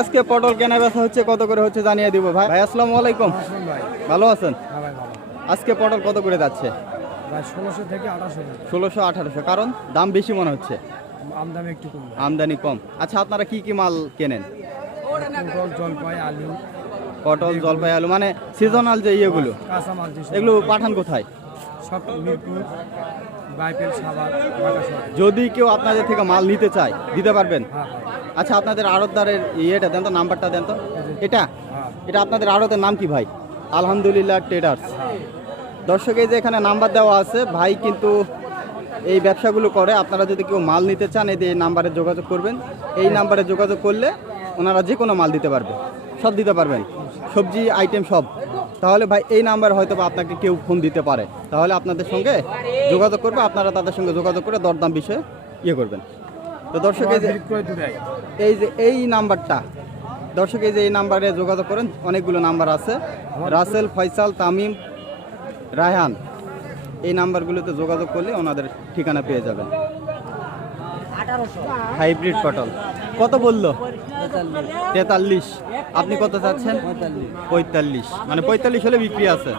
আজকে পটল কেনা বেচা হচ্ছে কত করে হচ্ছে জানিয়ে দিব ভাই? ভাই আসসালামু আলাইকুম। ভালো আছেন? হ্যাঁ আজকে পটল কত করে যাচ্ছে? ষোলোশো থেকে আঠাশো ষোলোশো আঠারোশো। কারণ দাম বেশি মনে হচ্ছে? আমদানি একটু কম। আমদানি কম। আচ্ছা আপনারা কি কি মাল কেনেন? পটল জলপাই আলু। পটল জলপাই আলু মানে সিজনাল যে ইয়েগুলো। এগুলো পাঠান কোথায়? সব মিরপুর যদি কেউ আপনাদের থেকে মাল নিতে চায় দিতে পারবেন? হ্যাঁ ভাই আচ্ছা আপনাদের আড়তদারের ইয়েটা দেন তো, নাম্বারটা দেন তো। এটা? এটা আপনাদের আড়তের নাম কি ভাই? আলহামদুলিল্লাহ ট্রেডার্স দর্শক, এই যে এখানে নাম্বার দেওয়া আছে, ভাই কিন্তু এই ব্যবসাগুলো করে। আপনারা যদি কেউ মাল নিতে চান, এই নাম্বারে যোগাযোগ করবেন। এই নাম্বারে যোগাযোগ করলে ওনারা যে কোনো মাল দিতে পারবে। সব দিতে পারবেন। সবজি আইটেম সব। তাহলে ভাই, এই নাম্বার হয়তো বা আপনাকে কেউ ফোন দিতে পারে। তাহলে আপনাদের সঙ্গে যোগাযোগ করবে। আপনারা তাদের সঙ্গে যোগাযোগ করে দরদাম বিষয়ে ইয়ে করবেন। তো দর্শক এই যে এই যে এই নাম্বারটা দর্শক এই যে এই নাম্বারে যোগাযোগ করেন অনেকগুলো নাম্বার আছে। রাসেল ফয়সাল তামিম রায়হান এই নাম্বারগুলোতে যোগাযোগ করলে ওনাদের ঠিকানা পেয়ে যাবেন। হাইব্রিড পটল। কত বলল? তেতাল্লিশ। আপনি কত চাচ্ছেন? পঁয়তাল্লিশ। মানে পঁয়তাল্লিশ হলে বিক্রি আছে।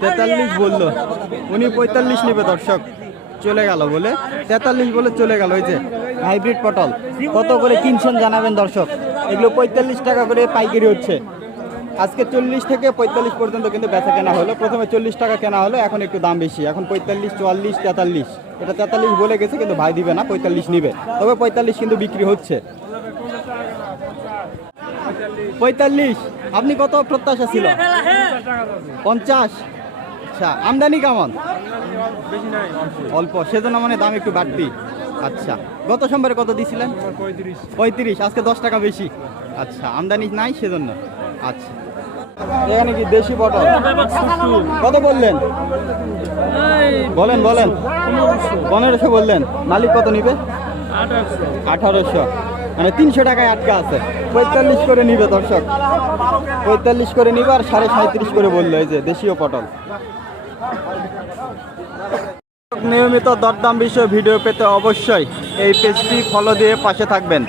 তেতাল্লিশ বলল। উনি পঁয়তাল্লিশ নেবে, দর্শক। চলে গেল বলে। তেতাল্লিশ বলে চলে গেল ওই যে হাইব্রিড পটল। কত করে কিনছেন জানাবেন, দর্শক? এগুলো পঁয়তাল্লিশ টাকা করে পাইকারি হচ্ছে। আজকে চল্লিশ থেকে পঁয়তাল্লিশ পর্যন্ত কিন্তু বেচা কেনা হলো। প্রথমে চল্লিশ টাকা কেনা হলো, এখন একটু দাম বেশি। এখন পঁয়তাল্লিশ, চুয়াল্লিশ, তেতাল্লিশ। এটা তেতাল্লিশ বলে গেছে, কিন্তু ভাই দিবে না, পঁয়তাল্লিশ নিবে। তবে পঁয়তাল্লিশ কিন্তু বিক্রি হচ্ছে। পঁয়তাল্লিশ। আপনি কত প্রত্যাশা ছিল? পঞ্চাশ? আচ্ছা আমদানি কেমন? অল্প, সেজন্য মানে দাম একটু বাড়তি। আচ্ছা গত সোমবারে কত দিয়েছিলেন পঁয়ত্রিশ। আজকে দশ টাকা বেশি। আচ্ছা আমদানি নাই সেজন্য। আচ্ছা। এখানে কি দেশি পটল? কত বললেন? বলেন বলেন। পনেরোশো বললেন। মালিক কত নিবে? আঠারোশো। মানে তিনশো টাকায় আটকা আছে। পঁয়তাল্লিশ করে নিবে দর্শক। পঁয়তাল্লিশ করে নিবে আর সাড়ে সাঁত্রিশ করে বলল এই যে দেশীয় পটল। নিয়মিত দরদাম বিষয়ে ভিডিও পেতে অবশ্যই এই পেজটি ফলো দিয়ে পাশে থাকবেন।